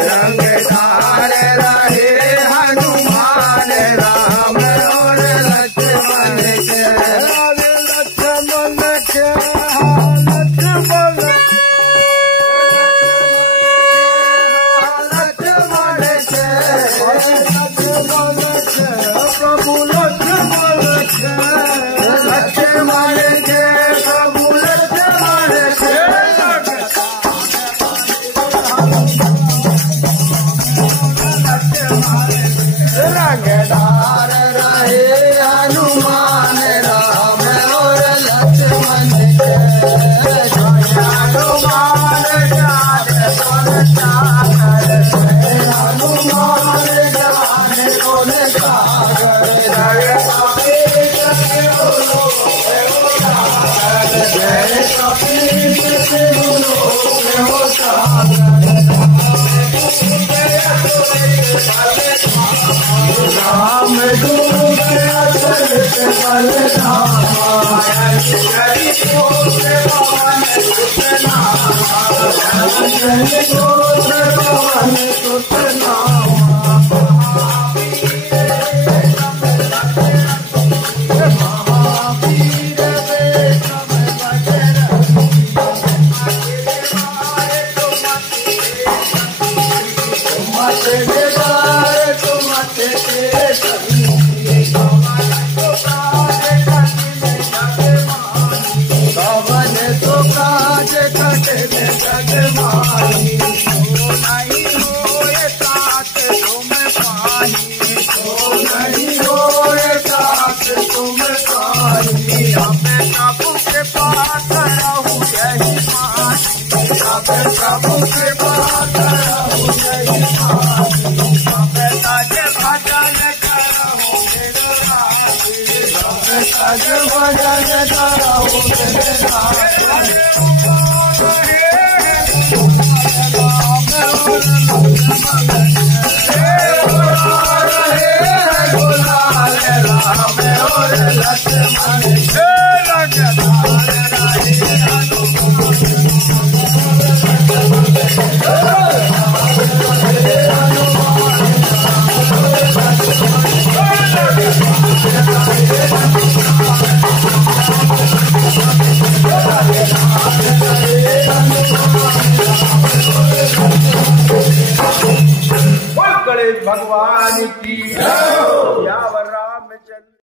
रंगदार रहे हनुमान राम और लक्ष्मण के। लक्ष्मण के प्रभु लक्ष्मण के। लक्ष्मण के प्रभु लक्ष्मण के। रंगदार रहे हनुमान राम और लक्ष्मण के। हनुमान जाने कौन सागर, हनुमान जाने कौन सागर। जय कपीश राम दूत अचरज बलधामा। जय गोत्र पवन सुत नामा। जय गोत्र पवन सुत नामा। महावीर विक्रम बजरंगी। मत बेदार तुमत केसरी। कवन तो काज कटने जगमाही। नहीं होए तात तुम पाही। नहीं होए तात तुम पाही। हमें प्रभु के पास रहूं यही माही। हमें प्रभु के पास रहूं यही माही। हमें सज भजन करहूं गिरधारी। हमें सज भजन करहूं गिरधारी। गुलाल राम और लक्ष्मण के। रंगदार रहे गणेश भगवान की।